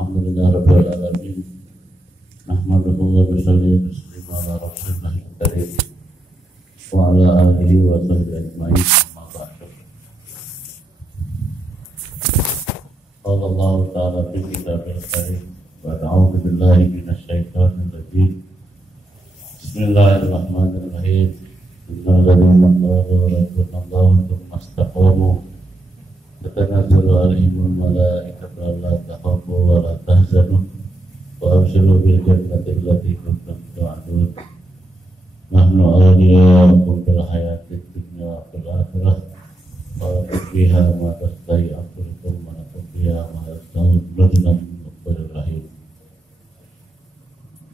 Alhamdulillah Rabbil Alamin. Nahmaduhu wa nusalli ala rasulillahil karim wa ala alihi wa sahbihi ajma'in. Amma ba'du. Qala Allah ta'ala fi kitabil karim wa a'udzu billahi minasy syaithanir rajim. Bismillahirrahmanirrahim. Innal ladzina qalu rabbuna Allah tsumma istaqamu tatanazzalu 'alaihimul malaikatu alla takhafu wa la tahzanu wa abshiru bil jannati allati kuntum tu'adun. Nahnu awliya'ukum fil hayatid dunya wa fil akhirah wa lakum fiha ma tashtahi anfusukum wa lakum fiha ma tad'un nuzulan min ghafurir rahim.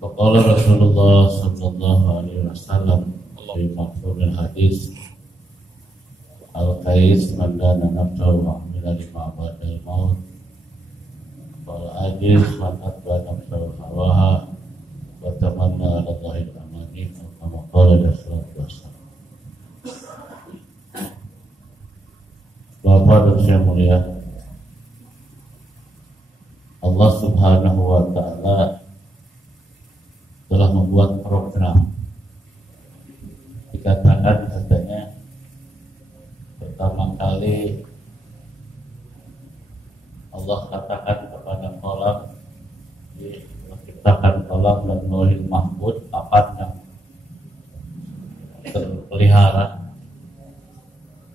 Faqala Rasulullah sallallahu alaihi wasallam fi mafhumil hadis al-qais man dana nafsahu mu'mina lima ba'dal maut wal ajiz man atba nafsahu hawaha wa tamanna ala dhahil amani kama qala Rasulullah sallallahu. Bapak dan saya mulia, Allah Subhanahu wa ta'ala telah membuat program. Dikatakan katanya pertama kali Allah katakan kepada kolam, menciptakan kolam dan lauhil mahfuz, papan yang terpelihara.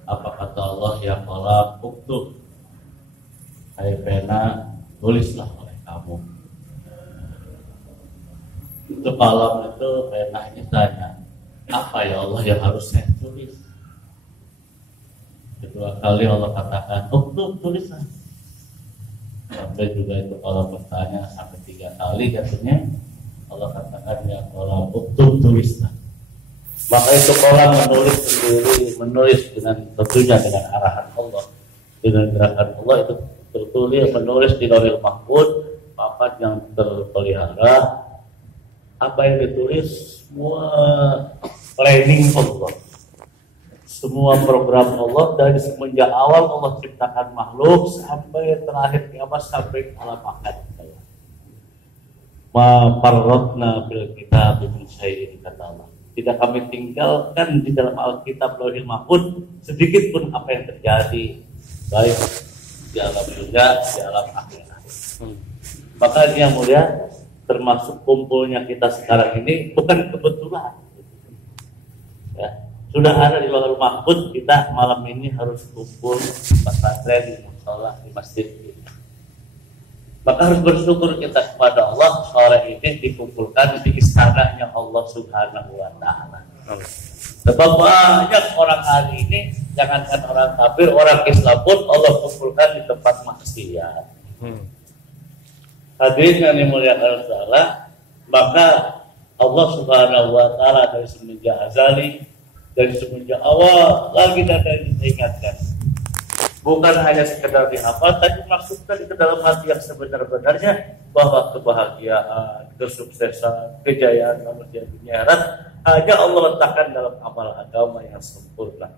Apa kata Allah? Ya kolam, uktub, hai pena, tulislah oleh kamu. Itu kolam itu penanya tanya, apa ya Allah yang harus saya tulis? Kedua kali Allah katakan, tulislah. Sampai juga itu kalau bertanya sampai 3 kali katanya Allah katakan ya kolam tulislah. Maka itu kolam menulis sendiri, menulis dengan tentunya dengan arahan Allah, dengan gerakan Allah itu tertulis menulis di lauhil mahfuz, papan yang terpelihara. Apa yang ditulis semua planning Allah, semua program Allah dari semenjak awal Allah ciptakan makhluk sampai terakhir kiamat, sampai alam akhir. Ma farratna fil kitab min syai'in, kata Allah. Tidak kami tinggalkan di dalam Alkitab lauhil mahfuz sedikit pun apa yang terjadi, baik di alam dunia, di alam akhirat. Maka ini yang mulia, termasuk kumpulnya kita sekarang ini bukan kebetulan. Ya, sudah ada di lauhil mahfuz, kita malam ini harus kumpul di pesantren, di mushola, di masjid. Maka harus bersyukur kita kepada Allah sore ini dikumpulkan di istananya Allah Subhanahu wa ta'ala. Sebab banyak orang hari ini, jangankan orang kafir, orang Islam pun Allah kumpulkan di tempat maksiat. Hadirin yang dimuliakan Allah, maka Allah Subhanahu wa ta'ala dari semenjak azali, dari semenjak awal lagi dan diingatkan. Bukan hanya sekedar dihafal, tapi masukkan ke dalam hati yang sebenar-benarnya bahwa kebahagiaan, kesuksesan, kejayaan manusia dunia akhirat hanya Allah letakkan dalam amal agama yang sempurna.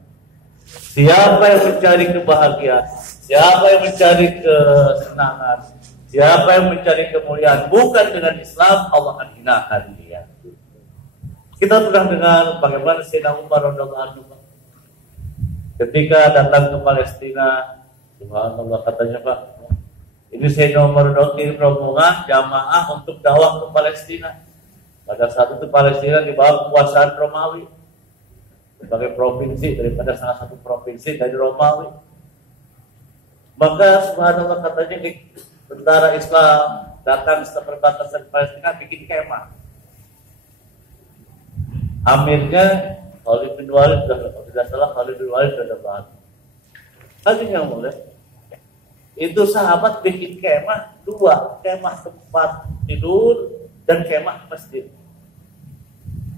Siapa yang mencari kebahagiaan, siapa yang mencari kesenangan, siapa yang mencari kemuliaan bukan dengan Islam, Allah akan hinakan dia. Kita sudah dengar bagaimana Sayyidina Umar radhiyallahu anhu ketika datang ke Palestina, subhanallah, katanya Pak, ini Sayyidina Umar radhiyallahu rombongan jamaah untuk dakwah ke Palestina. Pada saat itu Palestina di bawah kekuasaan Romawi sebagai provinsi daripada salah satu provinsi dari Romawi. Maka subhanallah, katanya tentara Islam datang setelah perbatasan Palestina bikin kemah. Amirnya Khalid bin Walid, tidak salah Khalid bin Walid sudah bahas. Hadirin yang mulia, itu sahabat bikin kemah 2, kemah tempat tidur dan kemah masjid.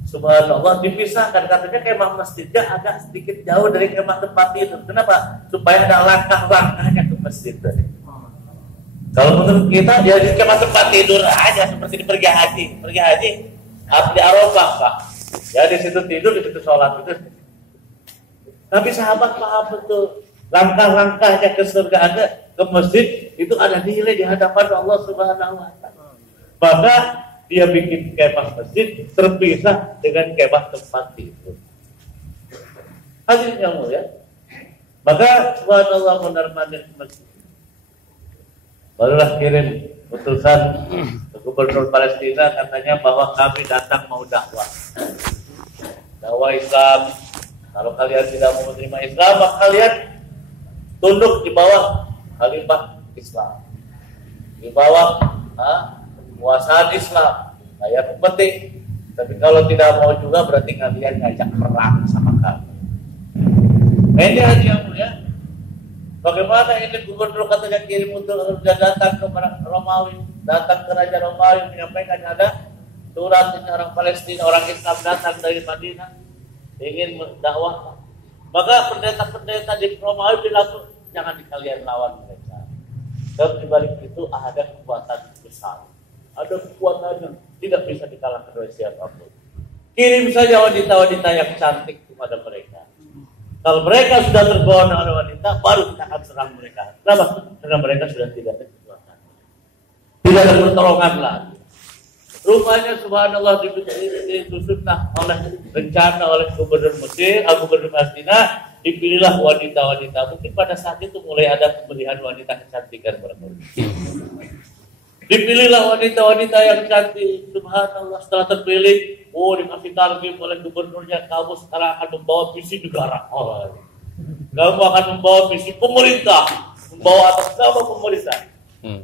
Subhanallah, dipisahkan, katanya kemah masjidnya agak sedikit jauh dari kemah tempat tidur. Kenapa? Supaya ada langkah-langkahnya ke masjid. Kalau menurut kita ya di kemah tempat tidur aja, seperti pergi haji di Arafah, Pak. Ya di situ tidur, di situ sholat itu. Tapi sahabat paham betul langkah-langkahnya ke surga ada ke masjid itu ada nilai di hadapan Allah Subhanahu wa taala. Maka dia bikin kemah masjid terpisah dengan kemah tempat itu. Hadirin yang mulia, maka subhanallah mondar-mandir masjid. Barulah kirim utusan ke gubernur Palestina katanya bahwa kami datang mau dakwah Islam. Kalau kalian tidak mau menerima Islam, maka kalian tunduk di bawah khalifah Islam, di bawah kekuasaan Islam, kayak penting. Tapi kalau tidak mau juga berarti kalian ngajak perang sama kami. Ini yang mulia. Bagaimana ini gubernur katanya kirim untuk datang ke Romawi, datang ke Raja Romawi menyampaikan ada surat ini orang Palestina, orang Islam datang dari Madinah ingin mendakwah. Maka pendeta-pendeta di Romawi bilang jangan kalian lawan mereka. Dan di balik itu ada kekuatan besar, ada kekuatan yang tidak bisa dikalahkan oleh siapapun. Kirim saja wanita-wanita yang cantik kepada mereka. Kalau mereka sudah tergoda oleh wanita, baru kita akan serang mereka. Kenapa? Karena mereka sudah tidak ada kekuatan, tidak ada pertolongan lagi. Rupanya subhanallah disusunlah oleh rencana oleh gubernur Mesir, gubernur Palestina, dipilihlah wanita-wanita. Mungkin pada saat itu mulai ada pemilihan wanita kecantikan berikutnya. Dipilihlah wanita-wanita yang cantik. Subhanallah, setelah terpilih, dikasih target oleh gubernurnya, kamu sekarang akan membawa visi negara. Kamu akan membawa visi pemerintah, membawa atas nama pemerintah.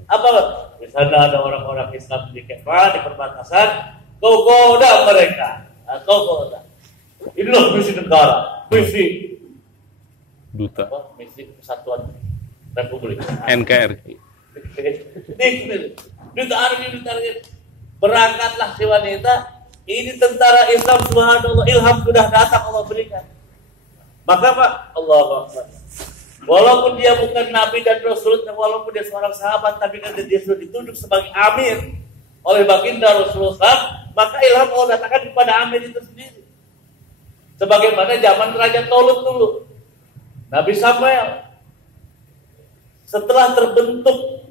Apa? Di sana ada orang-orang Islam di kemah, di perbatasan. Kau goda mereka. Kau goda. Inilah visi negara, visi duta, misi Kesatuan Republik NKRI. Ditarik. Berangkatlah si wanita. Ini tentara Islam, subhanallah, ilham sudah datang Allah berikan. Maka Pak, Allahu Akbar. Walaupun dia bukan Nabi dan Rasul, walaupun dia seorang sahabat, tapi kan dia sudah ditunjuk sebagai Amir oleh baginda Rasulullah, maka ilham Allah datangkan kepada Amir itu sendiri. Sebagaimana zaman Raja Tolut dulu, Nabi Samuel setelah terbentuk,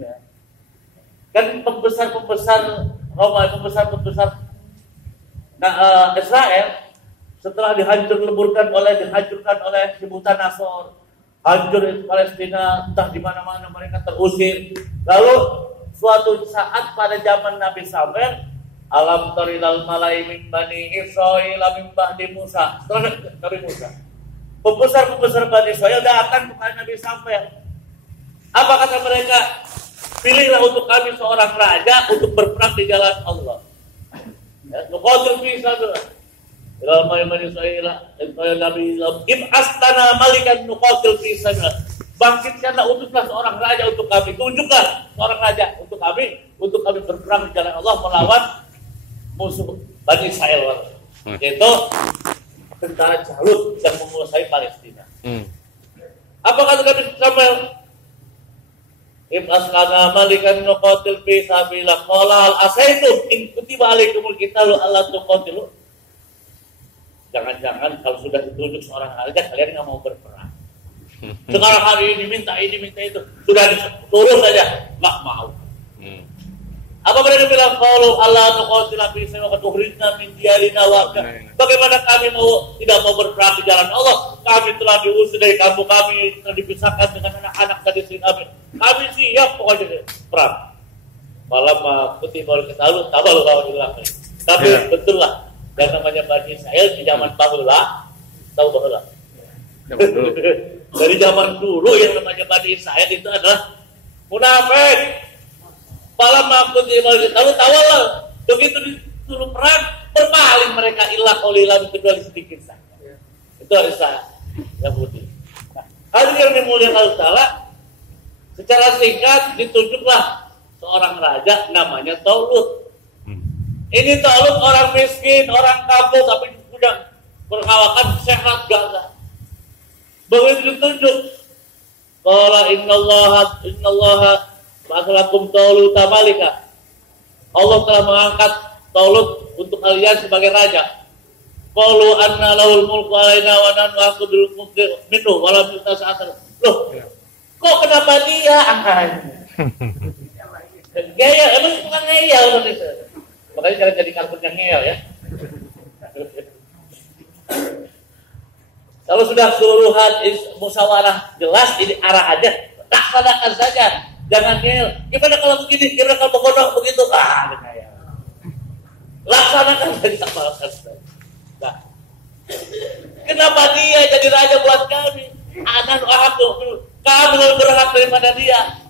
kan pembesar-pembesar Roma, pembesar-pembesar Israel setelah dihancurkan oleh Nebuchadnezzar, hancur Palestina, entah di mana-mana mereka terusir. Lalu suatu saat pada zaman Nabi Samuel, alam tarilal malai min bani Israil min ba'di Musa. Setelah Nabi Musa, pembesar-pembesar Bani Israil datang kepada Nabi Samuel. Apa kata mereka? Pilihlah untuk kami seorang raja untuk berperang di jalan Allah. Nuqatil fi sabilillah. Ila man Israil, Nabi astana malikan nuqatil fi sabilillah. Bangkitkanlah, utuslah seorang raja untuk kami. Tunjuklah seorang raja untuk kami berperang di jalan Allah melawan musuh Bani Israil. Yaitu tentara Jalut yang menguasai Palestina. Apa kata Nabi Samuel? Asqana malikan nuqatil fi sabilillah qala asaitum in kutiba alaikumul qitalu alla tuqatilu. Jangan-jangan kalau sudah ditunjuk seorang raja kalian enggak mau berperang. Sekarang hari ini minta itu, sudah disuruh saja enggak mau. Apa mereka bilang kalau Allah tuqatila fi sabilillah tukhrijna min diyarina wa bagaimana kami tidak mau berperang di jalan Allah? Kami telah diusir dari kampung kami, telah dipisahkan dengan anak-anak dan istri kami. Kami siap pokoknya perang. Malam putih baru ketahui, tabalu kau bilang. Tapi betul lah, yang namanya Bani Israil di zaman bahula, tahu bahula. Dari zaman dulu yang namanya Bani Israil itu adalah munafik. Malam putih baru ketahui, tahu lah. Begitu disuruh perang, berpaling mereka ilah kaulilah kecuali sedikit saja. Itu harus yang putih. Hal yang dimuliakan Allah Ta'ala. Secara singkat ditunjuklah seorang raja namanya Tolut. Ini Tolut orang miskin, orang kampung tapi punya perawakan sehat gagah. Begitu ditunjuk, qala innallaha ba'athakum Tolut malika. Allah telah mengangkat Tolut untuk kalian sebagai raja. Qalu anna lahul mulku alaina wa nahnu aqudul mulki minhu wa lam yutasa'athar. Loh, Kok kenapa dia? Ngeyel, emang bukan ngeyel itu. Makanya jangan jadi karbon yang ngeyel ya. Kalau sudah keseluruhan musyawarah jelas, ini arah aja, laksanakan saja. Jangan ngeyel. Gimana kalau begini? Gimana kalau begodong begitu? Ngeyel. Laksanakan saja, amalkan saja. Nah, kenapa dia jadi raja buat kami? Anak aku, kami lebih berhak daripada dia.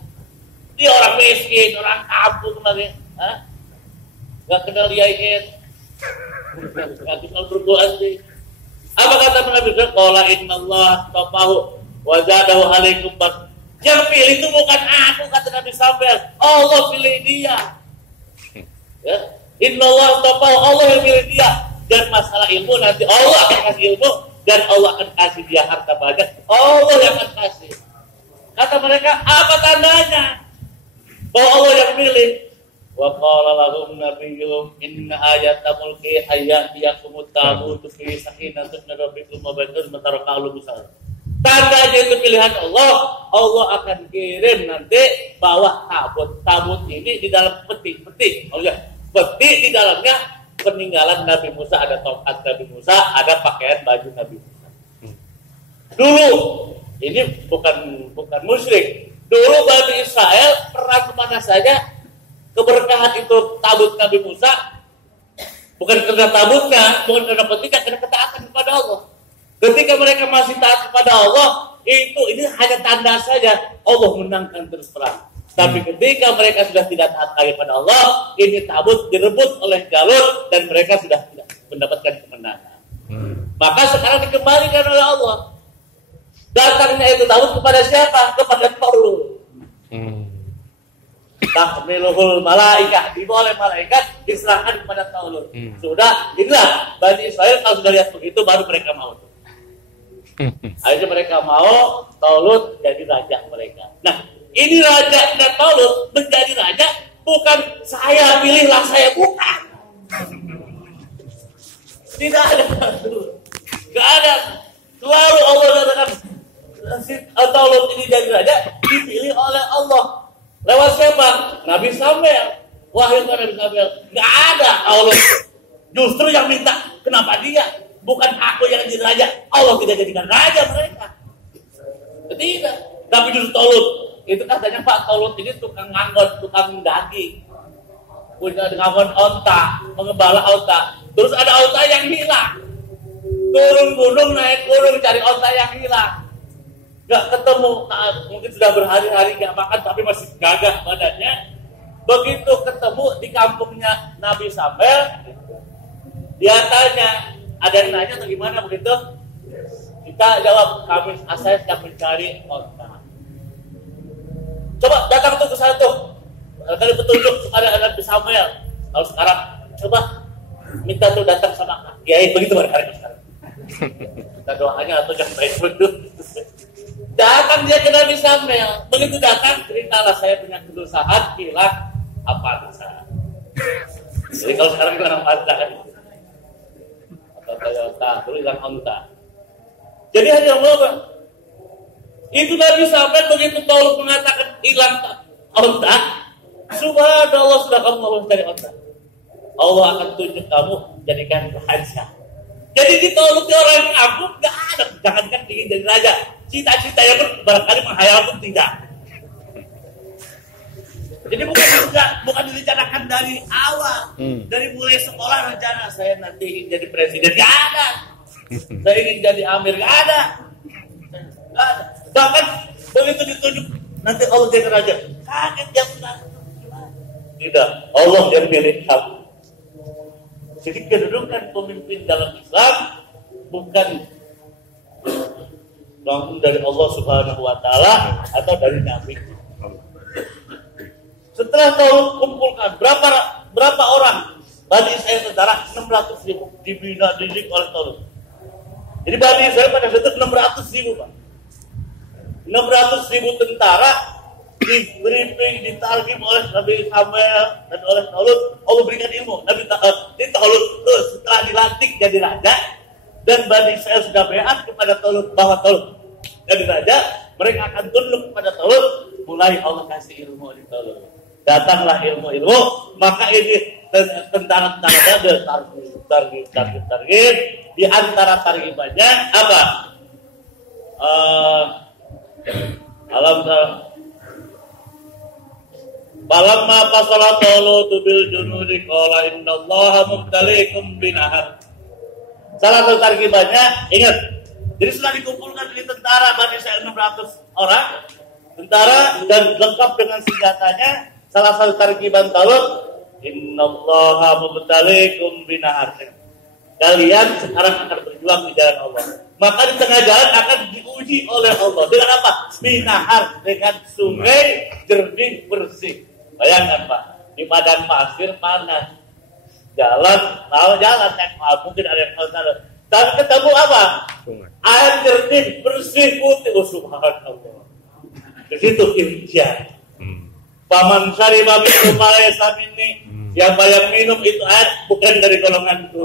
Dia orang miskin, orang kampung lagi. Gak kenal dia ingin. Gak kenal berdoa sih. Apa kata Nabi? Qala innallah tafahu wa zadahu alaikum bas. Yang pilih itu bukan aku, kata Nabi sampai Allah pilih dia. Ya. Innallah tafahu, Allah yang pilih dia. Dan masalah ilmu nanti Allah akan kasih ilmu dan Allah akan kasih dia harta banyak. Allah yang akan kasih. Kata mereka, apa tandanya bahwa Allah yang pilih? Wa qala lahum nabiyyuhum inna ayata mulki hayyatiyakumut tabutu fi sakinatun min rabbikum wa baitun matarakalu musal. Tandanya itu pilihan Allah. Allah akan kirim nanti bawa tabut ini di dalam peti. Oh ya, peti di dalamnya peninggalan Nabi Musa, ada tongkat Nabi Musa, ada pakaian baju Nabi Musa. Dulu ini bukan musyrik. Dulu Bani Israel pernah kemana saja keberkahan itu tabut Nabi Musa, bukan karena tabutnya, bukan karena petinya, karena ketaatan kepada Allah. Ketika mereka masih taat kepada Allah, ini hanya tanda saja Allah menangkan terus perang. Tapi ketika mereka sudah tidak taat lagi pada Allah, ini tabut direbut oleh Jalut dan mereka sudah tidak mendapatkan kemenangan. Maka sekarang dikembalikan oleh Allah. Datangnya itu tabut kepada siapa? Kepada Talut. Tahmiluhul malaikah, dibawa oleh malaikat, diserahkan kepada Talut. Sudah, inilah Bani Israel kalau sudah lihat begitu baru mereka mau. Akhirnya mereka mau Talut jadi raja mereka. Nah, ini raja dan Talut menjadi raja bukan saya pilihlah saya, bukan. Tidak ada. Gak ada. Selalu Allah katakan Talut ini jadi raja dipilih oleh Allah. Lewat siapa? Nabi Samuel. Wahyu Nabi Samuel. Gak ada Allah. Justru yang minta, kenapa dia? Bukan aku yang jadi raja. Allah tidak jadikan raja mereka. Tidak. Tapi justru Talut. Itu katanya Pak Talut ini tukang nganggon, tukang daging. Punya nganggon onta, mengembala onta. Terus ada onta yang hilang. Turun gunung, naik gunung, cari onta yang hilang. Gak ketemu, mungkin sudah berhari-hari gak makan, tapi masih gagah badannya. Begitu ketemu di kampungnya Nabi Samuel, dia tanya, ada yang nanya atau gimana begitu? Kita jawab, saya sedang mencari onta. Coba datang tuh ke sana tuh. Kali petunjuk kepada Nabi Samuel. Kalau sekarang coba minta tuh datang sama Kiai, begitu hari sekarang. Kita doanya atau jangan baik dulu. Datang dia ke Nabi Samuel. Begitu datang, ceritalah saya punya kesusahan, hilang apa bisa. Jadi kalau sekarang kita orang Mazda kan, atau Toyota, dulu hilang onta. Jadi hanya apa? Itu Nabi Samuel begitu Talut mengatakan hilang onta, subhanallah sudah kamu ngomong dari onta. Allah akan tunjuk kamu jadikan raja. Jadi di Talut orang kampung nggak ada, jangankan ingin jadi raja. Cita-cita yang barangkali menghayal pun tidak. Jadi bukan direncanakan dari awal, dari mulai sekolah rencana saya nanti ingin jadi presiden, nggak ada. Saya ingin jadi amir, nggak ada. Nggak ada. Bahkan begitu ditunjuk nanti Allah jadi raja, kaget dia pulang. Tidak, Allah yang milih kamu. Jadi kedudukan pemimpin dalam Islam bukan langsung dari Allah Subhanahu Wa Taala atau dari Nabi. Setelah Talut kumpulkan berapa orang Bani Israel tentara 600.000 dibina didik oleh Talut. Jadi Bani Israel pada saat itu 600.000 Pak. 600.000 tentara di briefing, ditargim oleh Nabi Samuel dan oleh Talut. Allah berikan ilmu. Nabi Talut setelah dilantik jadi raja dan Bani Israel sudah beat kepada Talut bahwa Talut jadi raja, mereka akan tunduk kepada Talut. Mulai Allah kasih ilmu di Talut. Datanglah ilmu-ilmu, maka ini tentara-tentara target di antara targibannya apa? Balamma fasala Talut bil junudi qala innallaha mubtaliikum binahar. Salah satu targibannya, ingat. Jadi setelah dikumpulkan di tentara Bani Israil 600 orang, tentara dan lengkap dengan senjatanya, salah satu targiban Talut, innallaha mubtaliikum binahar. Kalian sekarang akan berjuang di jalan Allah. Maka di tengah jalan akan diuji oleh Allah. Dengan apa? Binahar, dengan sungai jernih bersih. Bayangkan Pak, di padang pasir panas. Jalan mungkin ada yang tahu. Tapi ketemu apa? Air jernih bersih putih. Oh subhanallah. Di situ irja. Paman sari babi kepala samini. Siapa yang minum itu air bukan dari golongan itu.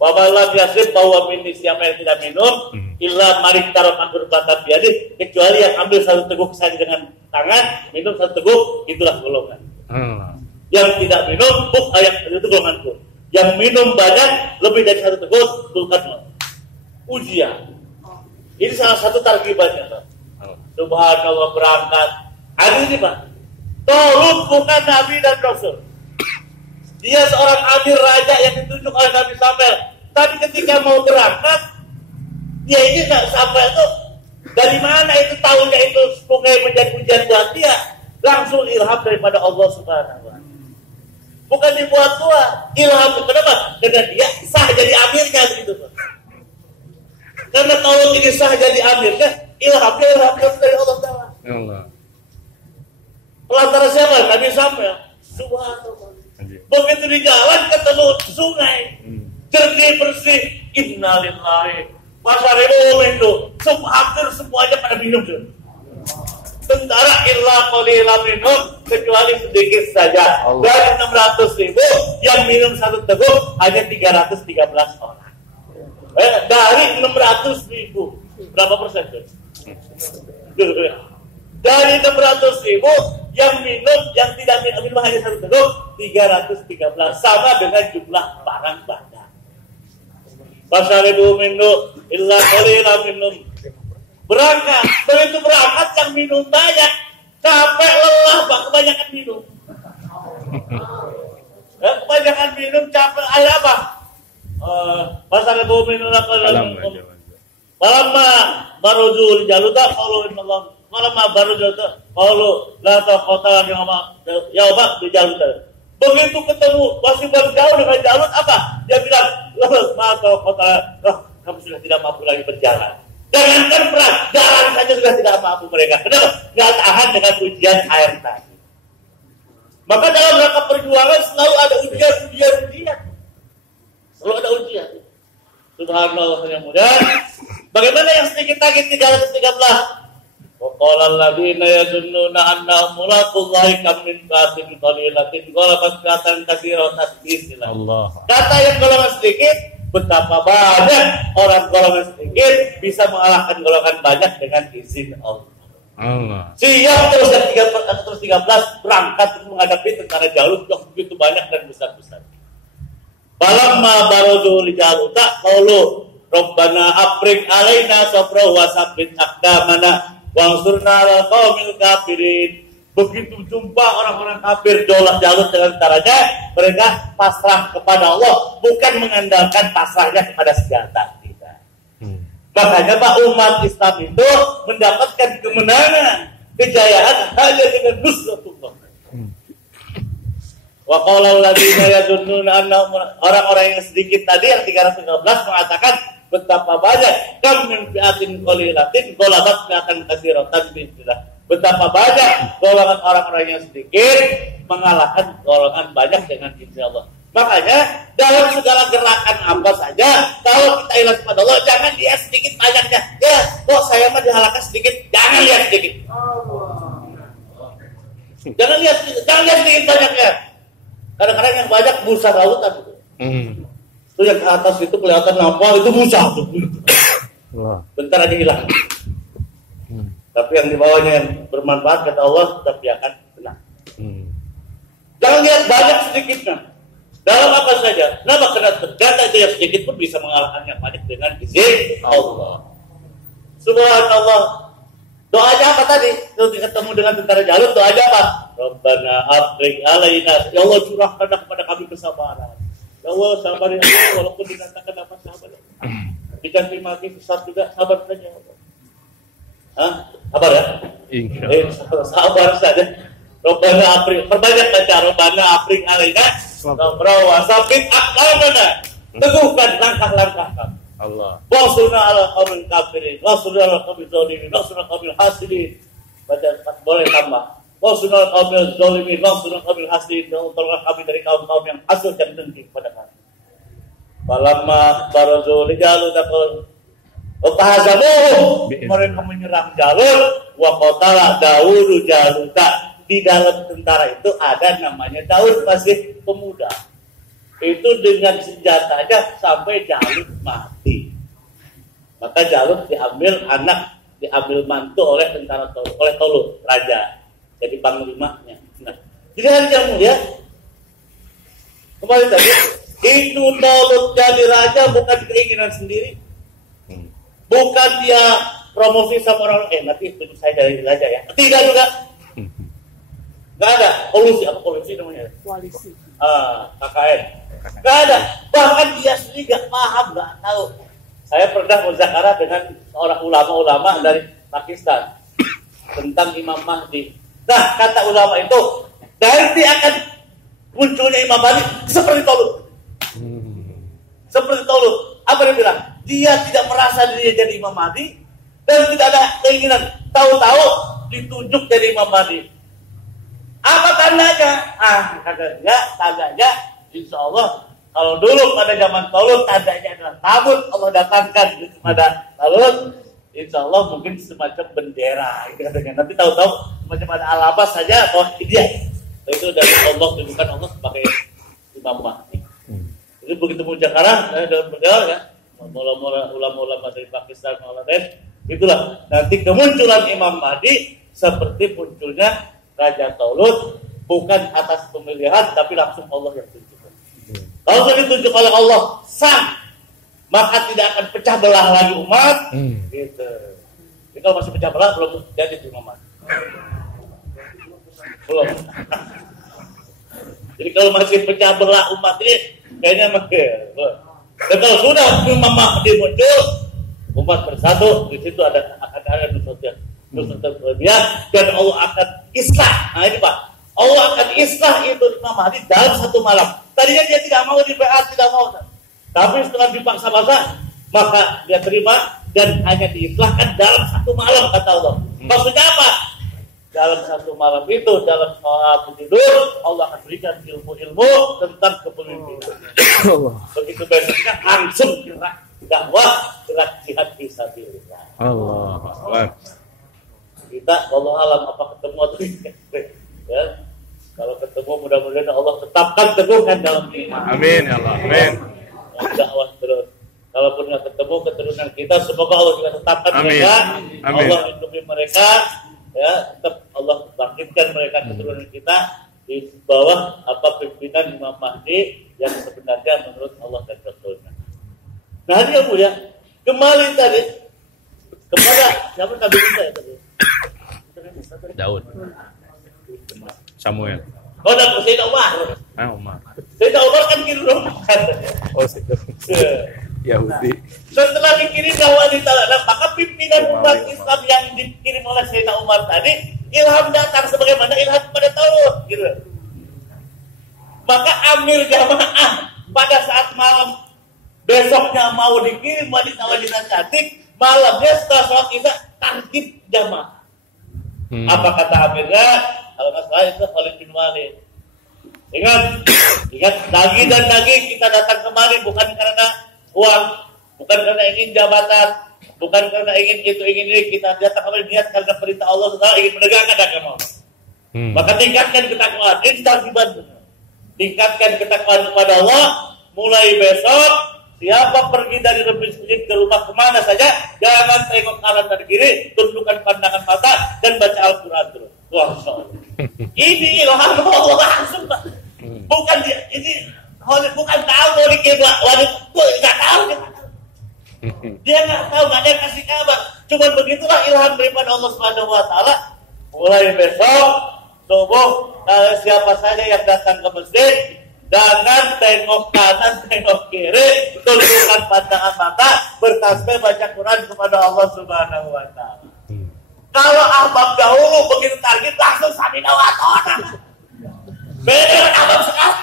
Wabalah biasib bahwa ini siapa yang tidak minum illa marik taruh anggur batat biadi, kecuali yang ambil satu teguk saja dengan tangan, minum satu teguk, itulah golongan. Yang tidak minum, itu golonganku. Yang minum banyak, lebih dari satu teguk, bukan ujian. Ini salah satu targibannya, Pak. Subhanallah berangkat. Ada ini, Pak. Talut bukan Nabi dan Rasul. Dia seorang amir raja yang ditunjuk oleh Nabi Samuel. Tapi ketika mau berangkat, dia ini nggak sampai itu. Dari mana itu tahunya itu sungai menjadi ujian buat dia? Langsung ilham daripada Allah Subhanahu wa Ta'ala. Bukan dibuat-buat. Ilham kenapa? Karena dia sah jadi amirnya gitu. Karena Talut ini sah jadi amirnya, ilhamnya dari Allah Ta'ala. Pelantara siapa? Nabi Samuel. Subhanallah. Begitu di jalan ketemu sungai jernih bersih, innalillahi wasaribu minhu. Hampir semuanya pada minum tuh. Tentara illa qalilan minhum, kecuali sedikit saja. Dari 600.000 yang minum satu teguk hanya 313 orang. Dari 600.000 berapa persen tuh? Dari 600.000 yang minum, yang tidak minum hanya satu teguk 313, sama dengan jumlah barang banyak. Fasaribu minhu illa qalilan minhum. Berangkat, begitu berangkat yang minum banyak, capek lelah Pak, kebanyakan minum. Kebanyakan minum capek, akhirnya apa? Fasaribu minhu illa qalilan minhum. Falamma baruzu lijaluta qalu innallaha malamma baruzu qalu la taqata yauma lijaluta. Begitu ketemu masih berjauh dengan Jalut apa? Dia bilang, ma taqata, kamu sudah tidak mampu lagi berjalan. Jangankan perang, jalan saja sudah tidak mampu mereka. Kenapa? Nggak tahan dengan ujian air tadi. Maka dalam rangka perjuangan selalu ada ujian. Selalu ada ujian. Subhanallah yang mudah. Bagaimana yang sedikit lagi 313? Waqala alladziina yazunnuna annahum mulaqullahi kam min fi'atin qalilatin ghalabat fi'atan katsiratan bi'iznillah. Kata yang golongan sedikit, betapa banyak orang golongan sedikit bisa mengalahkan golongan banyak dengan izin Allah. Siap terus 13 berangkat untuk menghadapi tentara Jalut yang begitu banyak dan besar-besar. Balamma baruzu li Jaluta qalu Rabbana afriq alaina sabra wa sabbit aqdamana wangsurna ala qaumil kafirin. Begitu jumpa orang-orang kafir Jalut dengan tentaranya, mereka pasrah kepada Allah, bukan mengandalkan pasrahnya kepada senjata kita. Makanya Pak, umat Islam itu mendapatkan kemenangan, kejayaan hanya dengan nusratullah. Wa qala alladziina yazunnuna annahum, orang-orang yang sedikit tadi yang 313 mengatakan betapa banyak kam min fi'atin qalilatin ghalabat fi'atan katsiratan bi'iznillah. Betapa banyak golongan orang-orang yang sedikit mengalahkan golongan banyak dengan izin Allah. Makanya dalam segala gerakan apa saja, kalau kita ikhlas kepada Allah, jangan lihat sedikit banyaknya. Ya, kok saya mah dihalakkan sedikit, jangan lihat sedikit. Jangan lihat sedikit banyaknya. Kadang-kadang yang banyak busa lautan itu. Itu yang ke atas itu kelihatan apa, itu busa tuh. Bentar aja hilang. Tapi yang di bawahnya yang bermanfaat kata Allah tetap dia akan tenang. Jangan lihat banyak sedikitnya. Dalam apa saja. Kenapa? Karena ternyata itu yang sedikit pun bisa mengalahkan yang banyak dengan izin Allah. Subhanallah. Doanya apa tadi? Kalau ketemu dengan tentara Jalut, doanya apa? Rabbana afriq alaina. Ya Allah, curahkan kepada kami kesabaran. Ya Allah, sabar ya Allah, walaupun dikatakan apa sabar. Jika terima kasih saat juga sabar saja ya Allah. Hah? Sabar ya? Insyaallah. Sabar saja. Rabbana afriq. Perbanyak baca Rabbana afriq alaina. Sabra wa sabit aqdamana. Teguhkan langkah-langkah kami. Allah. Wasulna ala qaumil kafirin, wasulna ala qaumil zalimin, wasulna qaumil hasidin. Baca boleh tambah. Wasulna ala qaumil zalimin, wasulna qaumil hasidin. Tolonglah kami dari kaum-kaum yang hasud dan dengki kepada kami. Falamma barazu lijalu taqul Fahazamuhum, mereka menyerang Jalut. Wa qatala Daud Jaluta. Di dalam tentara itu ada namanya Daud, masih pemuda. Itu dengan senjatanya sampai Jalut mati. Maka Jalut diambil mantu oleh tentara Tolut, oleh Tolut, raja. Jadi panglimanya. Nah, jadi hari yang mulia, kembali tadi, itu Tolut jadi raja bukan keinginan sendiri. Bukan dia promosi sama orang, nanti itu saya jadi raja ya. Tidak juga. Gak ada kolusi namanya? Koalisi. KKN. Gak ada. Bahkan dia sendiri gak paham, gak tahu. Saya pernah muzakarah dengan seorang ulama-ulama dari Pakistan tentang Imam Mahdi. Nah, kata ulama itu, nanti akan munculnya Imam Mahdi seperti Tolut. Seperti Tolut. Apa dia bilang? Dia tidak merasa dirinya jadi Imam Mahdi dan tidak ada keinginan. Tahu-tahu ditunjuk jadi Imam Mahdi. Apa tandanya? Tandanya insya Allah kalau dulu pada zaman Tolut tandanya adalah tabut Allah datangkan kepada Tolut, insya Allah mungkin semacam bendera katanya. Nanti tahu-tahu semacam ada alamat saja atau dia itu dari Allah, tunjukkan Allah sebagai Imam Mahdi. Jadi begitu mujakarah dalam berjalan ya, ulama-ulama dari Pakistan, Bangladesh, itulah nanti kemunculan Imam Mahdi seperti munculnya Raja Tolut, bukan atas pemilihan tapi langsung Allah yang tunjukkan. Kalau sudah ditunjuk oleh Allah sah, maka tidak akan pecah belah lagi umat. Gitu. Jadi kalau masih pecah belah belum jadi Imam Mahdi. Belum. Jadi kalau masih pecah belah umat ini kayaknya masih. Dan kalau sudah Imam Mahdi muncul, umat bersatu, di situ akan ada nusantara berlebihan dan Allah akan islah. Nah ini Pak, Allah akan islah itu Imam Mahdi dalam satu malam. Tadinya dia tidak mau dibeat, tidak mau. Tapi setelah dipaksa-paksa, maka dia terima dan hanya diislahkan dalam satu malam kata Allah. Maksudnya apa? Dalam satu malam itu, dalam sholat tidur, Allah akan berikan ilmu-ilmu tentang kepemimpinan. Begitu besoknya langsung gerak dakwah, gerak jihad fisabilillah. Allah. Kita Allah alam apa ketemu atau tidak ya. Kalau ketemu mudah-mudahan Allah tetapkan teguhkan dalam iman. Amin ya Allah. Amin. Dakwah terus. Kalaupun nggak ketemu keturunan kita, semoga Allah juga tetapkan mereka. Amin. Allah lindungi mereka. Ya, tetap Allah bangkitkan mereka keturunan kita di bawah pimpinan Imam Mahdi yang sebenarnya menurut Allah dan Rasulnya. Nah, ini ya Bu ya. Kembali tadi kepada siapa Nabi Musa ya tadi? Daud. Samuel. Oh, dan Sayyidina Umar. Umar. Sayyidina Umar kan kirim rumah. Oh, Yahudi. Setelah dikirim dakwah di tanah, maka pimpinan umat Islam yang dikirim oleh Sayyidina Umar tadi, ilham datang sebagaimana ilham kepada Tolut, gitu. Maka amir jamaah pada saat malam besoknya mau dikirim wanita-wanita cantik, malamnya setelah sholat isya tarkib jamaah. Apa kata amirnya? Kalau masalah itu Khalid bin Walid. Ingat, daging dan daging kita datang kemari bukan karena uang, bukan karena ingin jabatan, bukan karena ingin itu ingin ini, kita datang kemari niat karena perintah Allah SWT ingin menegakkan agama. Maka tingkatkan ketakwaan, ini tarkiban. Tingkatkan ketakwaan kepada Allah mulai besok siapa pergi dari masjid ke rumah kemana saja, jangan tengok kanan dan kiri, tundukkan pandangan mata dan baca Al-Quran terus. Wah, ini ilham Allah langsung, Pak. Bukan ini bukan tahu mau dikira wanita, nggak tahu dia nggak tahu, nggak ada yang kasih kabar. Cuma begitulah ilham daripada Allah Subhanahu Wa Taala. Mulai besok subuh, siapa saja yang datang ke masjid, jangan tengok kanan, tengok kiri, tundukkan pandangan mata, bertasbih baca Quran kepada Allah Subhanahu Wa Taala. Kalau ahbab dahulu begitu target langsung samina wa ta'ala. Beda dengan ahbab sekarang.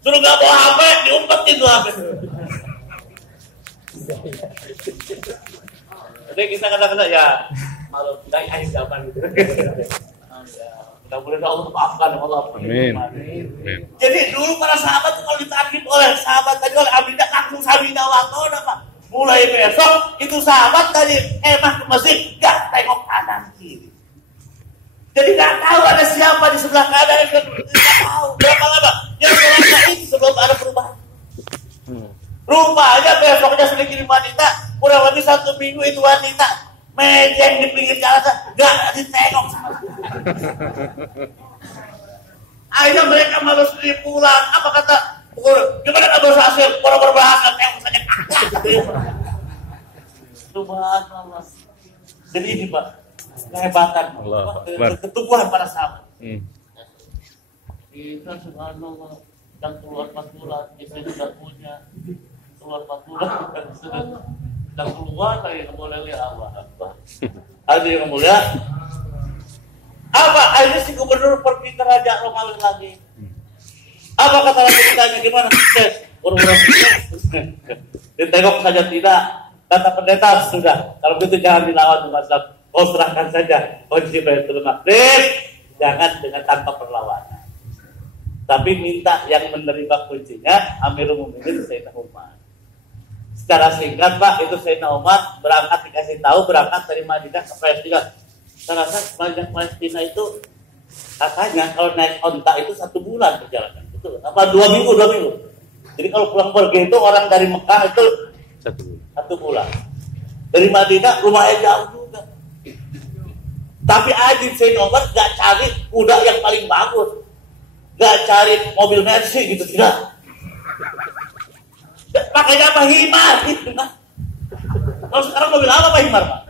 Suruh nggak bawa HP, diumpetin tuh HP. Jadi kita kadang-kadang ya malu kita akhir zaman gitu. Mudah-mudahan Allah maafkan Allah. Amin. Jadi dulu para sahabat kalau ditakdir oleh sahabat tadi oleh Abdillah langsung samina wa ta'ala, Pak. Mulai besok itu sahabat tadi emah ke masjid gak tengok kanan kiri. Jadi gak tahu ada siapa di sebelah kanan, gak tahu berapa lama. Yang selama itu sebelum ada perubahan. Rupanya besoknya sedikit wanita, kurang lebih 1 minggu itu wanita mejeng di pinggir jalan gak ditengok sama. Akhirnya mereka malu sendiri pulang. Apa kata gimana kabar hasil? Orang berbahasa tengok saja. Subhanallah. Jadi ini Pak, kehebatan, keteguhan para sahabat. Kita subhanallah, dan keluar 4 bulan, istri sudah punya, keluar 4 bulan, dan keluar kayak boleh lihat apa. Ada yang mulia. Apa? Akhirnya si gubernur pergi ke Raja Romawi lagi. Apa kata lagi ditanya gimana sukses? Urus-urus ditengok saja tidak. Kata pendeta sudah. Kalau begitu jangan dilawan Mas. Kau serahkan saja kunci Baitul Maqdis, jangan dengan tanpa perlawanan. Tapi minta yang menerima kuncinya Amirul Mukminin Sayyidina Umar. Secara singkat Pak, itu Sayyidina Umar berangkat dikasih tahu berangkat dari Madinah ke Palestina. Saya rasa Palestina itu katanya kalau naik onta itu 1 bulan perjalanan. Apa 2 minggu. Jadi kalau pulang pergi itu orang dari Mekah itu 1 bulan. Dari Madinah rumahnya jauh juga. Tapi Ajib Sayyidina Umar gak cari kuda yang paling bagus, gak cari mobil Mercy gitu, tidak. Pakainya apa? Himar gitu. Kalau sekarang mobil apa Himar Pak?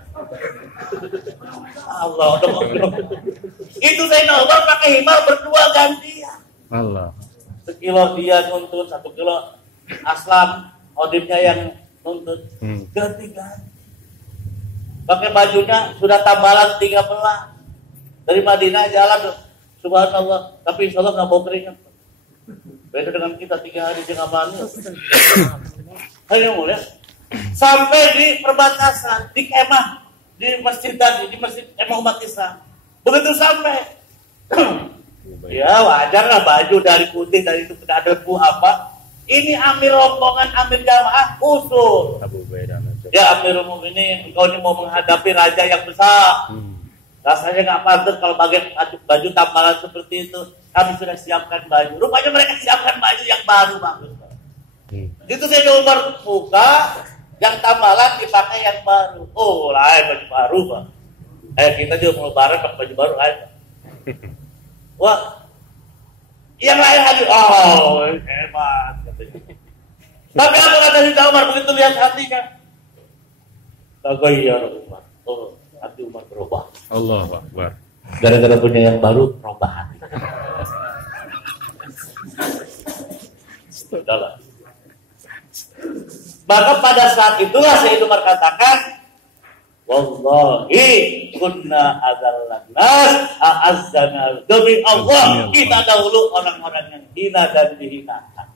Allah. Itu Sayyidina Umar pakai himar berdua gantian. Allah. 1 kilo dia nuntut, 1 kilo Aslam Odimnya yang nuntut, ganti-ganti. Pakai bajunya sudah tambalan 13. Dari Madinah jalan, subhanallah. Tapi insya Allah nggak bau keringat. Beda dengan kita 3 hari di ngamalnya. Ayo mulai. Sampai di perbatasan, di kemah, di masjid tadi, di masjid kemah umat Islam. Begitu sampai. Ya wajar lah baju dari putih dari itu tidak ada debu apa. Ini amir rombongan, amir jamaah usul. Ya Amirul Mukminin, engkau ini mau menghadapi raja yang besar. Rasanya nggak pantas kalau pakai baju tambalan seperti itu. Kami sudah siapkan baju. Rupanya mereka siapkan baju yang baru bagus. Itu saya Umar buka, yang tambalan dipakai yang baru. Oh lain baju baru Pak. Kita juga mau lebaran pakai baju baru lain. Wah, yang lain lagi, oh hebat. Tapi apa kata si Umar begitu lihat hatinya? Tagayyar Umar. Oh, hati Umar berubah. Allahu Akbar. Gara-gara punya yang baru, berubah hati. Sudahlah. Maka pada saat itulah Sayyidina Umar katakan, wallahi kunna adzallan nas a'azzana demi Allah kita dahulu orang-orang yang hina dan dihinakan.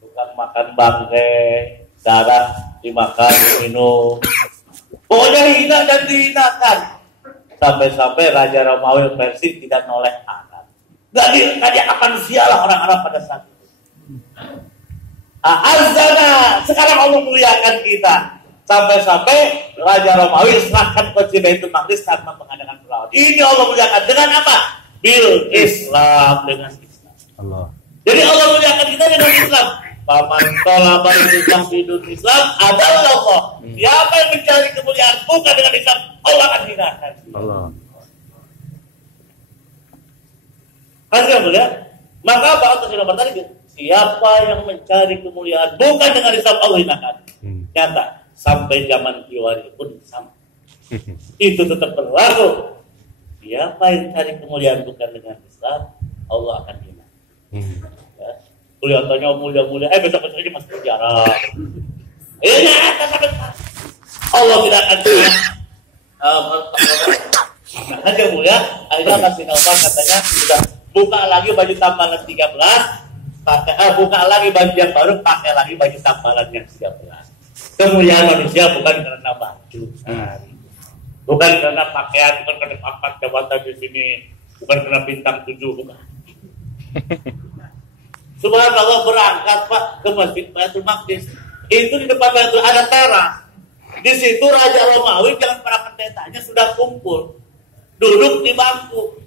Tukang makan bangkai, darah dimakan, diminum. Pokoknya hina dan dihinakan. Sampai-sampai Raja Romawi Persia tidak noleh anak. Gak dianggap manusia lah orang-orang pada saat itu. A'azzana, sekarang Allah muliakan kita. Sampai-sampai Raja Romawi serahkan kunci Baitul Maqdis tanpa mengadakan perlawanan. Ini Allah muliakan dengan apa? Bil Islam, dengan Islam. Allah. Jadi Allah muliakan kita dengan Islam. Paman tolabal Islam bidun Islam adalah Allah. Siapa yang mencari kemuliaan bukan dengan Islam, Allah akan hinakan. Allah. Hasil mulia. Maka apa Allah sudah bertanya? Siapa yang mencari kemuliaan bukan dengan Islam, Allah hinakan. Nyata sampai zaman kiwari pun sama. Itu tetap berlaku. Siapa yang cari kemuliaan bukan dengan Islam, Allah akan hina. Ya. Kelihatannya mulia-mulia, besok-besok aja masuk penjara. Allah tidak akan hina. Nah, aja mulia, akhirnya Mas Umar katanya sudah buka lagi baju tambalan 13, buka lagi baju yang baru, pakai lagi baju tambalan yang 13. Kemuliaan manusia bukan karena baju. Bukan karena pakaian, bukan karena pangkat jabatan di sini, bukan karena bintang 7, bukan. Subhanallah berangkat Pak ke Masjid Baitul Maqdis. Itu di depan Baitul ada teras. Di situ Raja Romawi dengan para pendetanya sudah kumpul, duduk di bangku.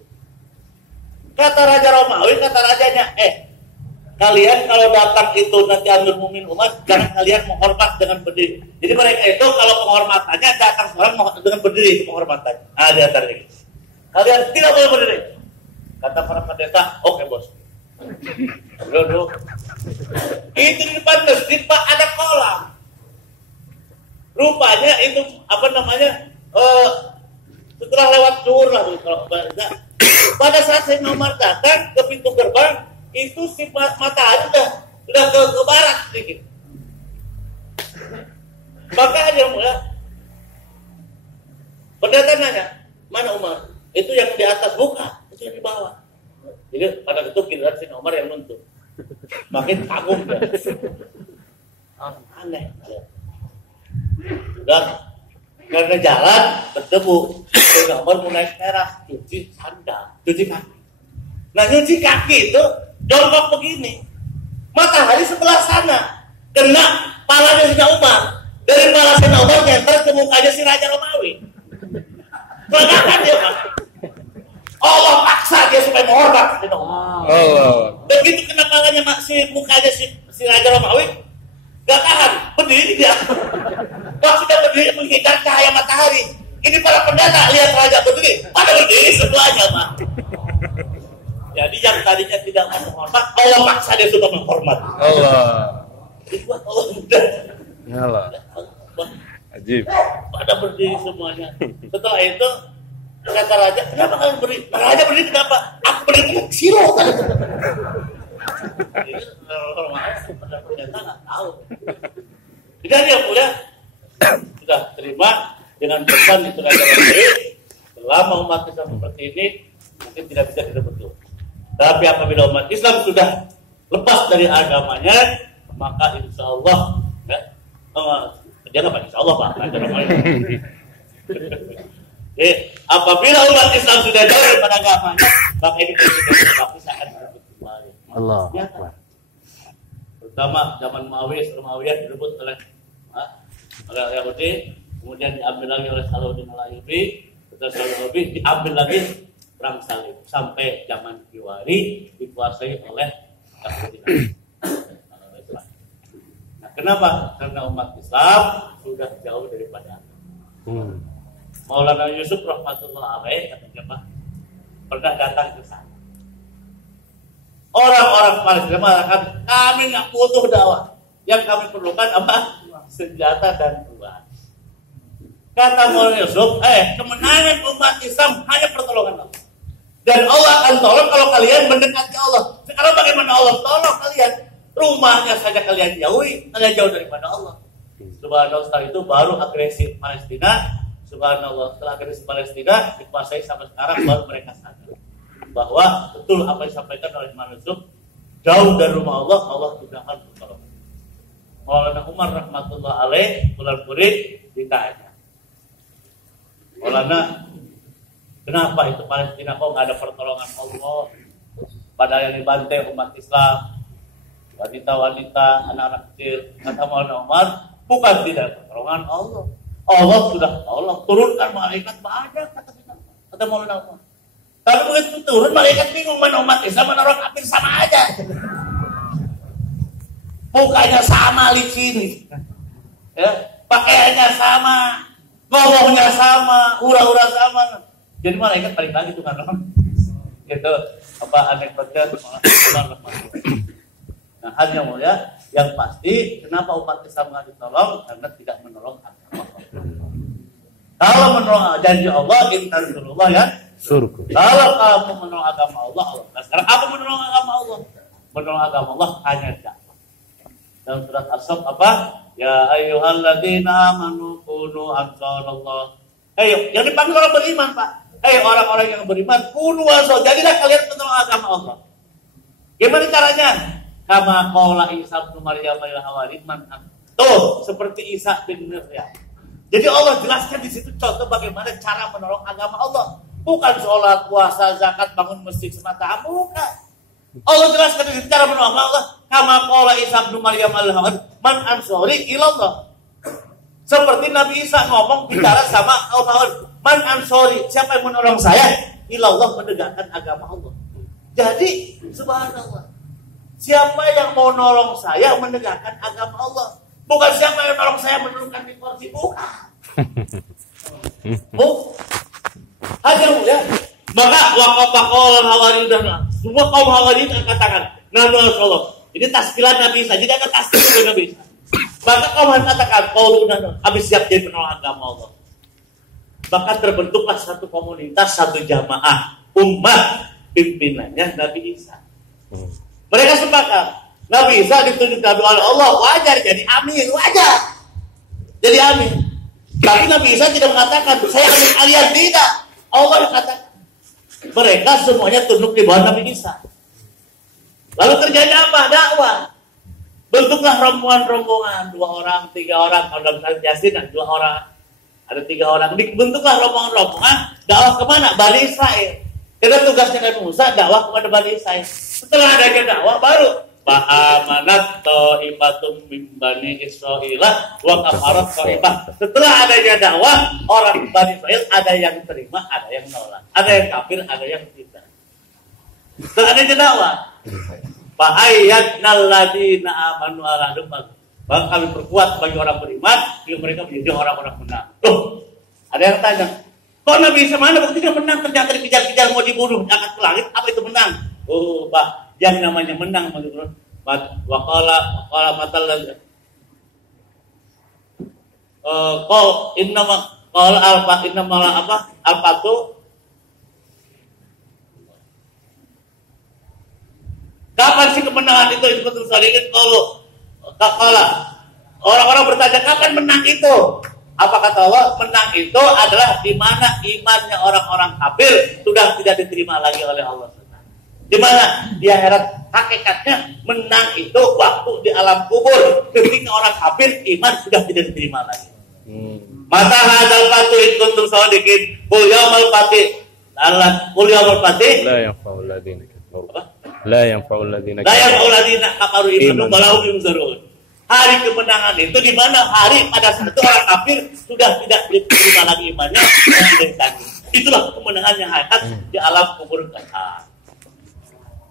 Kata Raja Romawi, kata rajanya, kalian kalau datang itu nanti Amir Mu'min Umar, jangan kalian menghormat dengan berdiri. Jadi mereka itu kalau penghormatannya datang seorang dengan berdiri penghormatannya. Di antaranya gitu. Kalian tidak boleh berdiri. Kata para pendeta, oke bos. Duduk. Itu di depan masjid Pak ada kolam. Rupanya itu setelah lewat zuhur lah kalau pada saat saya nomor datang ke pintu gerbang itu si matahari sudah ke barat sedikit. Maka dia mulai pendeta nanya, mana Umar? Itu yang di atas, buka, itu yang di bawah. Jadi pada itu giliran si Umar yang nuntut. Makin kagum dia. Aneh. Sudah karena jalan berdebu, si Umar mau naik teras, cuci sandal, cuci kaki. Nah nyuci kaki itu jongkok begini, matahari sebelah sana, kena palanya si Umar. Dari pala si Umar nyentar ke mukanya si Raja Romawi. Kelagakan dia Pak. Allah paksa dia supaya menghormat si Umar. Begitu kena palanya mukanya si Raja Romawi, gak tahan, berdiri dia. Waktu sudah berdiri menghindar cahaya matahari. Ini para pendeta lihat Raja berdiri, pada berdiri semuanya Pak. Jadi yang tadinya tidak menghormat, Allah paksa dia sudah menghormat. Allah. Itu Allah mudah. Allah. Ajib. Pada berdiri semuanya. Setelah itu kata Raja, kenapa kalian berdiri? Raja berdiri kenapa? Aku berdiri dengan silo. Pada pendeta nggak tahu. Dan yang mulia sudah terima dengan pesan itu Raja berdiri. Selama umat Islam seperti ini mungkin tidak bisa direbut. Tapi apabila umat Islam sudah lepas dari agamanya, maka insya Allah, jangan Pak, insya Allah Pak. Apabila umat Islam sudah jauh daripada agamanya, maka ini bisa akan direbut kembali. Allah. Ya, terutama zaman Muawiyah direbut oleh Yahudi, kemudian diambil lagi oleh Salahuddin Al-Ayyubi, setelah Salahuddin diambil lagi perang salib sampai zaman Kiwari dikuasai oleh Yahudi. Nah, kenapa? Karena umat Islam sudah jauh daripada Maulana Yusuf rahmatullah alaih katanya Pak pernah datang ke sana. Orang-orang Palestina mengatakan kami nggak butuh dakwah, yang kami perlukan apa? Senjata dan uang. Kata Maulana Yusuf, kemenangan umat Islam hanya pertolongan Allah. Dan Allah akan tolong kalau kalian mendekati Allah. Sekarang bagaimana Allah tolong kalian? Rumahnya saja kalian jauhi, kalian jauh daripada Allah. Subhanallah, setelah itu baru agresi Palestina. Subhanallah, setelah agresi Palestina dikuasai sampai sekarang baru mereka sadar bahwa betul apa yang disampaikan oleh Imam Yusuf, jauh dari rumah Allah, Allah tidak akan bertolong. Maulana Umar rahmatullah alaih bulan Purid ditanya, Maulana, kenapa itu Palestina kok nggak ada pertolongan Allah? Padahal yang dibantai umat Islam, wanita-wanita, anak-anak kecil. Kata Maulana Umar, bukan tidak pertolongan Allah. Allah sudah tolong, turunkan malaikat banyak, kata Maulana Umar. Tapi begitu turun malaikat bingung, mana umat Islam, mana orang kafir sama aja. mukanya sama licin, ya, pakaiannya sama, ngomongnya sama, hura-hura sama. Jadi malaikat balik lagi tuh kan, gitu. Apa anekdotnya? Nah, hal yang mulia, yang pasti, kenapa umat Islam nggak ditolong? Karena tidak menolong agama Allah. Kalau menolong janji Allah, innallaha ya surga. Kalau kamu menolong agama Allah, Allah. Nah, sekarang apa menolong agama Allah? Menolong agama Allah hanya dakwah. Dalam surat As-Saff apa? Ya ayyuhalladzina amanu kunu ansarallah. Ayo, yang dipanggil orang beriman, Pak. Ayo orang-orang yang beriman, kunu ansar. Jadilah kalian menolong agama Allah. Gimana caranya? Kama qala Isa bin Maryam al-Hawarid man. Tuh, seperti Isa bin Maryam. Jadi Allah jelaskan di situ contoh bagaimana cara menolong agama Allah. Bukan sholat, puasa, zakat, bangun masjid semata, bukan. Allah jelaskan di situ cara menolong Allah. Kama qala Isa bin Maryam al-Hawarid man ansori ilallah. Seperti Nabi Isa ngomong bicara sama kaum Hawarid, man ansori, siapa yang menolong saya? Ilallah, menegakkan agama Allah. Jadi subhanallah, siapa yang mau nolong saya menegakkan agama Allah? Bukan siapa yang nolong saya menurunkan di kursi, bukan. Hanya ya. Maka waqafaqal Hawaridun, semua kaum Hawaridun katakan, "Nanu Rasulullah." Ini taskilan Nabi Isa, jadi ada taskil dari Nabi Isa. Maka kaum katakan, "Qauluna," habis siap jadi penolong agama Allah. Maka terbentuklah satu komunitas, satu jamaah, umat pimpinannya Nabi Isa. Mereka sepakat, Nabi Isa ditunjuk Nabi oleh Allah, wajar jadi amin, wajar jadi amin. Tapi Nabi Isa tidak mengatakan saya amin kalian, tidak. Allah yang katakan. Mereka semuanya tunduk di bawah Nabi Isa. Lalu terjadi apa? Dakwah. Bentuklah rombongan-rombongan, 2 orang, 3 orang. Kalau dalam surat Yasin 2 orang, ada 3 orang. Bentuklah rombongan-rombongan. Dakwah kemana? Bani Israel. Karena tugasnya Nabi Musa dakwah kepada Bani Israel. Setelah adanya dakwah baru Fa'amanat ta'ifatum min Bani Israel wa kafarat ta'ifah. Setelah adanya dakwah, orang Bani Israel ada yang terima, ada yang menolak. Ada yang kafir, ada yang tidak. Setelah adanya dakwah, fa'ayyadnal ladzina amanu ala dumal. Maka kami perkuat bagi orang beriman, sehingga mereka menjadi orang-orang menang. Tuh, ada yang tanya, kok Nabi Isa mana buktinya menang? Ternyata dikejar-kejar mau dibunuh, angkat ke langit, apa itu menang? Oh, Pak. Yang namanya menang menurut waqala matal qol innama qala alfa innama apa alfatu. Kapan sih kemenangan itu betul sedikit kalau kala orang-orang bertanya kapan menang itu? Apa kata Allah? Menang itu adalah di mana imannya orang-orang kafir sudah tidak diterima lagi oleh Allah. Di mana? Di akhirat. Hakikatnya menang itu waktu di alam kubur, ketika orang kafir iman sudah tidak diterima lagi. Mata hadal patu itu untuk sadikin qul yaumul fatih. Allah qul yaumul fatih la yanfa'ul ladzina kafaru. La yanfa'ul ladzina kafaru imanuhum walahum yunzarun. Hari kemenangan itu di mana hari pada saat itu orang kafir sudah tidak diterima lagi imannya dan tidak ditanggung. Itulah kemenangan yang hakikat di alam kubur kekal.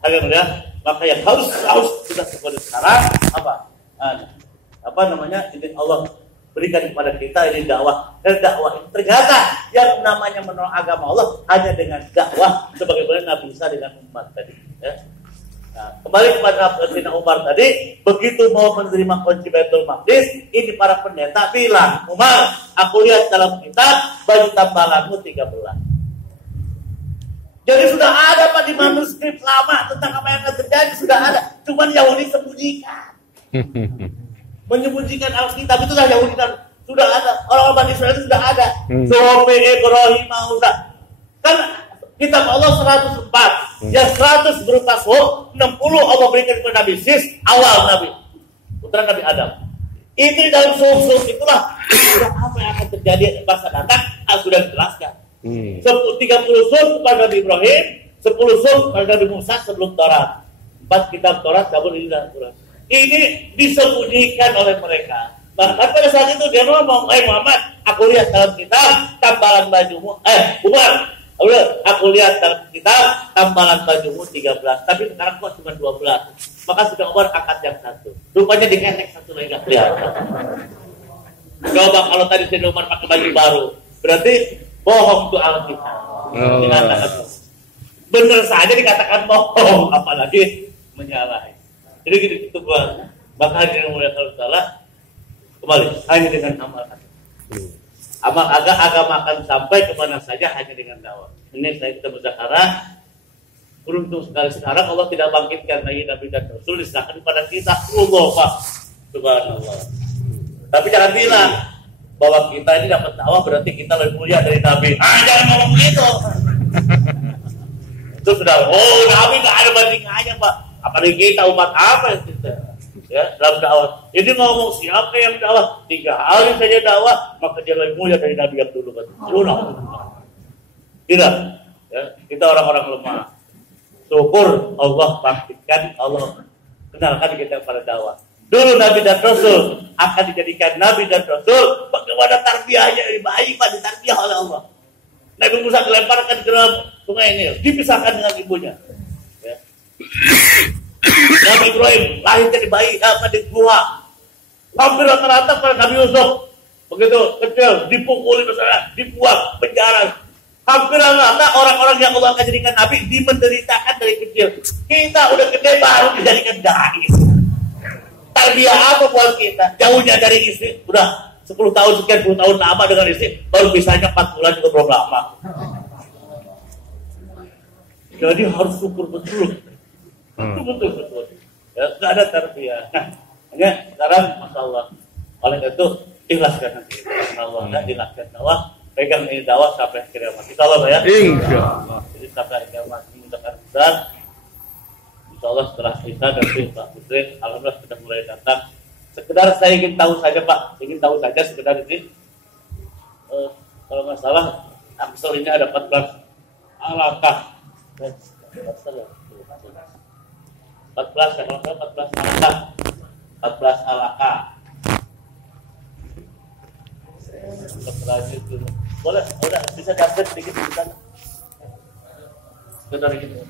Akhirnya, maka yang harus sudah seperti sekarang apa namanya? Ini Allah berikan kepada kita ini dakwah. Dan dakwah itu ternyata yang namanya menolong agama Allah hanya dengan dakwah sebagaimana Nabi Isa dengan umat tadi. Ya. Nah, kembali kepada Sayyidina Umar tadi, begitu mau menerima kunci Baitul Maqdis, ini para pendeta bilang, Umar, aku lihat dalam kitab baju tambalanmu 13. Jadi sudah ada Pak di manuskrip lama tentang apa yang akan terjadi, sudah ada. Cuman Yahudi sembunyikan. Menyembunyikan Alkitab itu sudah Yahudi sudah ada. Orang-orang Bani Israel itu sudah ada. Sofi Ibrahim Musa. Kan kitab Allah 104. Yang 100 berupa suhuf, 60 Allah berikan kepada Nabi Sis, awal Nabi. Putra Nabi Adam. Itu di dalam suhuf itulah sudah apa yang akan terjadi masa datang sudah dijelaskan. 30 suhuf kepada Nabi Ibrahim, 10 suhuf kepada Nabi Musa sebelum Taurat. 4 kitab Taurat kabur di dalam Taurat. Ini disembunyikan oleh mereka. Bahkan pada saat itu dia ngomong, Muhammad, aku lihat dalam kitab tambalan bajumu, Umar, Udah, aku lihat dalam kitab tambalan bajumu 13, tapi sekarang kok cuma 12. Maka sudah Umar angkat yang satu. Rupanya dikenek satu lagi nggak kelihatan. Coba kalau tadi Sayyidina Umar pakai baju baru, berarti bohong tuh Alkitab. Bener saja dikatakan bohong, apalagi menyalahi. Jadi gitu buat maka hadirin mulia Allah kembali hanya dengan amal kata. Amal agama akan sampai kemana saja hanya dengan dakwah. Ini saya kita berzakarah. Beruntung sekali sekarang Allah tidak bangkitkan lagi Nabi dan Rasul, diserahkan kepada kita. Allah Pak, subhanallah. Tapi jangan bilang bahwa kita ini dapat dakwah berarti kita lebih mulia dari Nabi. Jangan ngomong begitu. Itu sudah, Nabi nggak ada bandingannya Pak. Apalagi kita umat apa yang kita? Ya, dalam dakwah. Jadi ngomong siapa yang dakwah 3 hari saja dakwah, maka dia lebih mulia dari Nabi yang dulu. Tidak, ya, kita orang-orang lemah. Syukur Allah bangkitkan, Allah kenalkan kita pada dakwah. Dulu Nabi dan Rasul akan dijadikan Nabi dan Rasul. Bagaimana tarbiyahnya lebih baik Pak, ditarbiyah oleh Allah. Nabi Musa dilemparkan ke dalam sungai Nil, dipisahkan dengan ibunya. Ya. Nabi Ibrahim lahir jadi bayi di gua. Hampir rata-rata pada Nabi Yusuf begitu kecil dipukuli misalnya, dibuang penjara. Hampir rata orang-orang yang Allah akan jadikan Nabi dimenderitakan dari kecil. Kita udah gede baru dijadikan dai. Tarbiyah apa buat kita? Jauhnya dari istri udah 10 tahun sekian 10 tahun lama dengan istri, baru bisanya 4 bulan juga belum lama. Jadi harus syukur betul. Betul. Ya, nggak ada tarbiyah. Nah, hanya sekarang masalah. Oleh itu ikhlaskan nanti. Allah ikhlaskan dakwah, pegang ini dakwah sampai kiamat. Insyaallah ya. Insyaallah. Jadi sampai kiamat ini mudah-mudahan besar. Insyaallah setelah kita dan Pak Putri, alhamdulillah sudah mulai datang. Sekedar saya ingin tahu saja Pak, sekedar ini. Kalau nggak salah, aksel ini ada 14 alaqah. 14 ya, kalau 14 alaqah. 14 alaqah. Lanjut dulu. Boleh, udah bisa dapat sedikit di sana. Sekedar gitu.